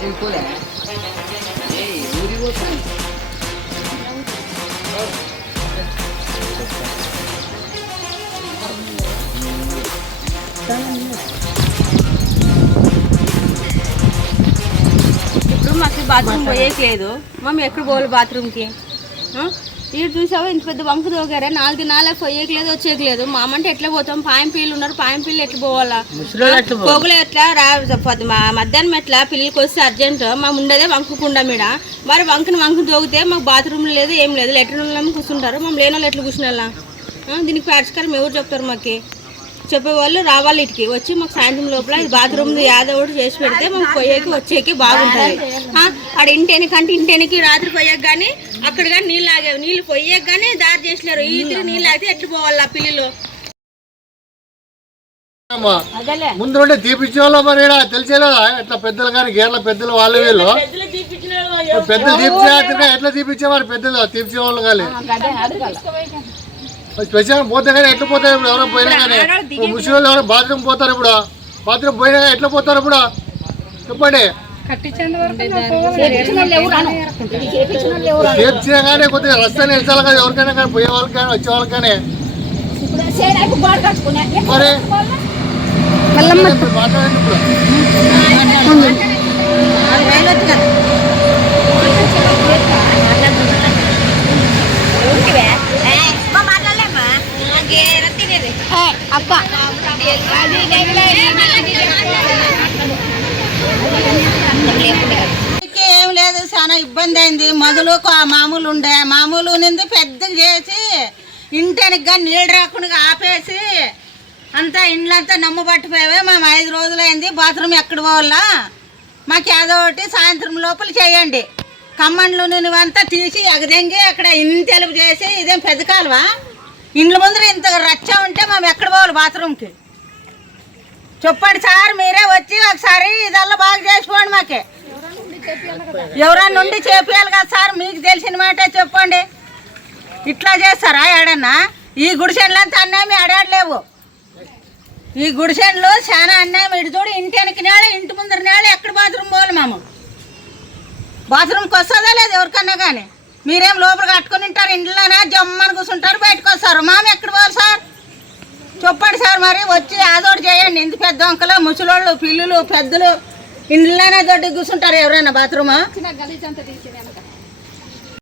వెళ్ళిపోలే ఊరి పోతాను ఇప్పుడు మాకు బాత్రూమ్ పోయేయట్లేదు మమ్మీ ఎక్కడ పోవాలి బాత్రూమ్కి ఇటు చూసావా? ఇంత పెద్ద వంక దోగారా నాలుగు దినాలకు పోయేయట్లేదు వచ్చేయట్లేదు మా అమ్మ అంటే ఎట్లా పోతాం? పాయం పిల్లలు ఉన్నారు. పాయం పిల్లలు ఎట్లా పోవాలా? పొగలు ఎట్లా? రా మధ్యాహ్నం ఎట్లా? పిల్లలకి వస్తే అర్జెంట్. మా ఉండేదే వంకకుండా మీడ. మరి వంకని వంక తోగితే మాకు బాత్రూమ్ లేదు ఏం లేదు. లెటర్ కూర్చుంటారు. మేము లేని వాళ్ళు ఎట్లా కూర్చునేలా దీనికి పరిష్కారం ఎవరు చెప్తారు మాకు? చెప్పేవాళ్ళు రావాలి ఇటుకి. వచ్చి మాకు సాయంత్రం లోపల బాత్రూమ్ యాదో ఒకటి చేసి పెడితే మాకు పోయేకి వచ్చేకి బాగుంటుంది. ఆ, ఆడ ఇంటెనకంటే ఇంటెనకి రాత్రి పోయాక కానీ అక్కడ కానీ నీళ్ళు ఆగేవి నీళ్ళు పోయాక కానీ దారి చేసినారు. ఈ ఇద్దరు నీళ్ళు ఆగితే ఎట్లా పోవాలి ఆ పిల్లలు? అమ్మా. ముందు నుండి తీపిచ్చే వాళ్ళు మరి ఈడ తెలిసేదా ఎట్లా పెద్దలు కానీ గేర్ల పెద్దలు వాళ్ళు వీళ్ళు. పెద్దలు తీపిచ్చే ఎట్లా తీపిచ్చే మరి పెద్దలు తీపిచ్చే వాళ్ళు కానీ స్పెషల్ పోతే కానీ ఎట్లా పోతారు ఇప్పుడు? ఎవరో పోయినా కానీ. ముసలి వాళ్ళు ఎవరో బాత్రూమ్ పోతారు ఇప్పుడు. బాత్రూమ్ పోయినా కానీ ఎట్లా పోతారు ఇప్పుడు? చెప్పండి. కానీ కొద్దిగా రస్తా నిలిచాలి కదా ఎవరికైనా కానీ పోయే వాళ్ళకి కానీ వచ్చే వాళ్ళకి కానీ మరి మాట్లాడండి ఇప్పుడు లేదు చాలా ఇబ్బంది అయింది. మొదలు మామూలు ఉండే. మామూలు నింది పెద్దగా చేసి ఇంటానికి కానీ నీళ్ళు రాకుండా ఆపేసి అంతా ఇండ్లంతా నమ్ము పట్టిపోయావే. మేము ఐదు రోజులైంది. బాత్రూమ్ ఎక్కడ పోవాలా? మాకు ఏదో ఒకటి సాయంత్రం లోపల చేయండి. కమ్మన్లు నువ్వంతా తీసి ఎగదెంగి అక్కడ ఇన్ని తెలుపు చేసి ఇదేం పెద్ద కాలువా? ఇండ్ల ముందర ఇంత రచ్చ ఉంటే మేము ఎక్కడ పోవాలి బాత్రూమ్కి? చెప్పండి సార్ మీరే వచ్చి ఒకసారి ఇదల్లా బాగా చేసిపోండి మాకే. ఎవరన్నా నుండి చేపియాలి కదా సార్ మీకు తెలిసిన మాట చెప్పండి. ఇట్లా చేస్తారా ఏడన్నా? ఈ గుడిసెన్లంతా అన్యాయం ఆడాడలేవు ఈ గుడిసెన్లు చాలా అన్యాయం. ఇటు చూడు ఇంటి వెనక నేల ఇంటి ముందర నేల ఎక్కడ బాత్రూమ్ పోవాలి మాము? బాత్రూమ్కి వస్తుందా లేదు ఎవరికన్నా కానీ? మీరేం లోపల కట్టుకుని ఉంటారు ఇంట్లోనే? జమ్మని కూర్చుంటారు బయటకు వస్తారు. మామ ఎక్కడ పోవాలి సార్? చెప్పండి సార్ మరి వచ్చి ఆదోడు చేయండి. ఇంత పెద్ద వంకలు ముసలోళ్ళు పిల్లులు పెద్దలు. ఇండ్లనే దొడ్డి కూర్చుంటారు ఎవరైనా బాత్రూమ్?